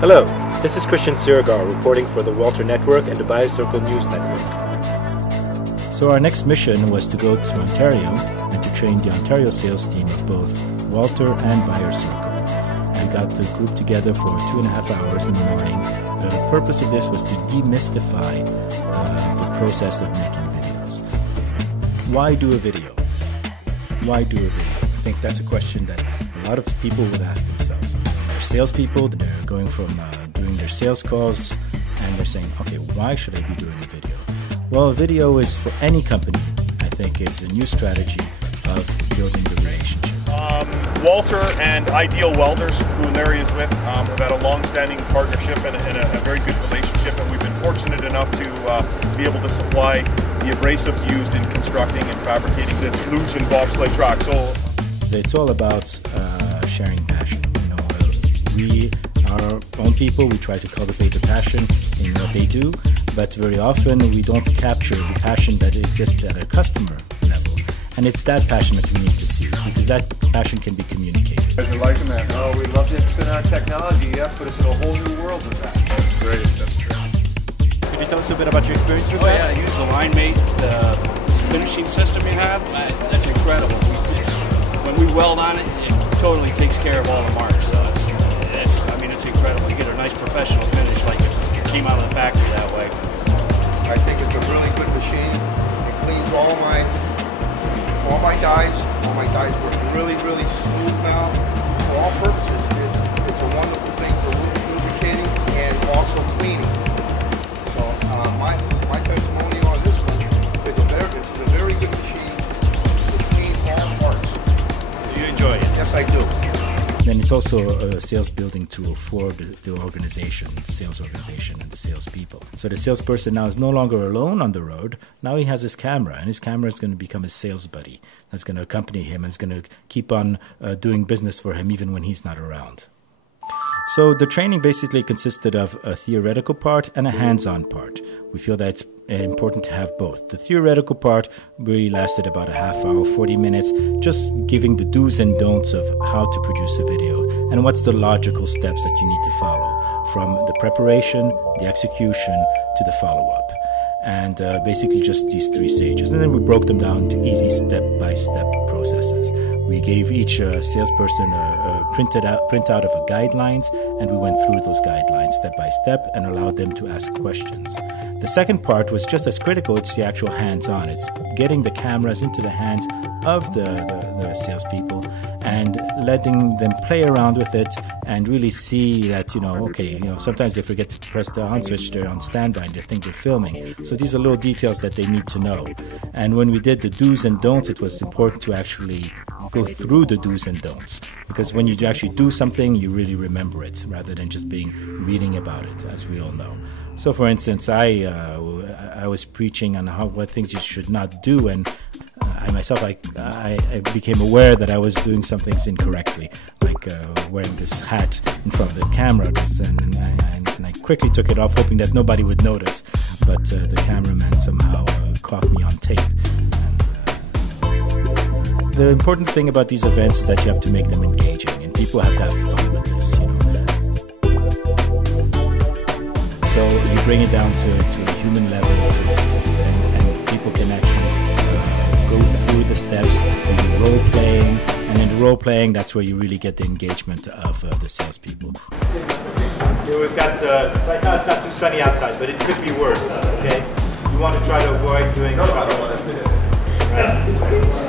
Hello, this is Christian Siregar reporting for the Walter Network and the BioCircle News Network. So our next mission was to go to Ontario and to train the Ontario sales team of both Walter and BioCircle. And got the group together for 2.5 hours in the morning. The purpose of this was to demystify the process of making videos. Why do a video? Why do a video? I think that's a question that a lot of people would ask themselves. They're salespeople, they're going from doing their sales calls, and they're saying, okay, why should I be doing a video? Well, a video is, for any company, I think, is a new strategy of building the relationship. Walter and Ideal Welders, who Larry is with, have had a long-standing partnership and a very good relationship, and we've been fortunate enough to be able to supply the abrasives used in constructing and fabricating this luge and bobsled track. So it's all about sharing passion. We are our own people. We try to cultivate the passion in what they do, but very often we don't capture the passion that exists at a customer level. And it's that passion that we need to see, because that passion can be communicated. You're liking that? Oh, we loved it. Spin out technology, put us in a whole new world with that. That's great, that's true. Could you tell us a bit about your experience with that? Yeah, I use the LineMate, the finishing system you have. That's incredible. When we weld on it, it totally takes care of all the marks. So it's incredible. You get a nice professional finish like it came out of the factory that way. I think it's a really good machine. It cleans all my dies. All my dies work really, really smooth now. For all purposes, it's a wonderful thing for lubricating and also cleaning. So my testimonial on this one is a very good machine. It cleans all parts. Do you enjoy it? Yes, I do. Then it's also a sales building tool for the organization, the sales organization and the salespeople. So the salesperson now is no longer alone on the road. Now he has his camera, and his camera is going to become his sales buddy. That's going to accompany him and is going to keep on doing business for him even when he's not around. So the training basically consisted of a theoretical part and a hands-on part. We feel that it's important to have both. The theoretical part really lasted about a half hour, 40 minutes, just giving the do's and don'ts of how to produce a video and what's the logical steps that you need to follow, from the preparation, the execution, to the follow-up. And basically just these 3 stages. And then we broke them down to easy step-by-step processes. We gave each salesperson a printout of guidelines, and we went through those guidelines step by step and allowed them to ask questions. The second part was just as critical. It's the actual hands-on. It's getting the cameras into the hands of the salespeople and letting them play around with it and really see that, sometimes they forget to press the on switch. They're on standby and they think they're filming. So these are little details that they need to know. And when we did the do's and don'ts, it was important to actually go through the do's and don'ts, because when you actually do something, you really remember it rather than just reading about it, as we all know. So, for instance, I was preaching on what things you should not do, and I myself, I became aware that I was doing some things incorrectly, like wearing this hat in front of the camera, and I quickly took it off, hoping that nobody would notice, but the cameraman somehow caught me on tape. The important thing about these events is that you have to make them engaging, and people have to have fun with this, So you bring it down to a human level, and people can actually go through the steps, maybe role-playing, and in the role-playing, that's where you really get the engagement of the salespeople. We've got, right now it's not too sunny outside, but it could be worse, okay? You want to try to avoid doing... Right?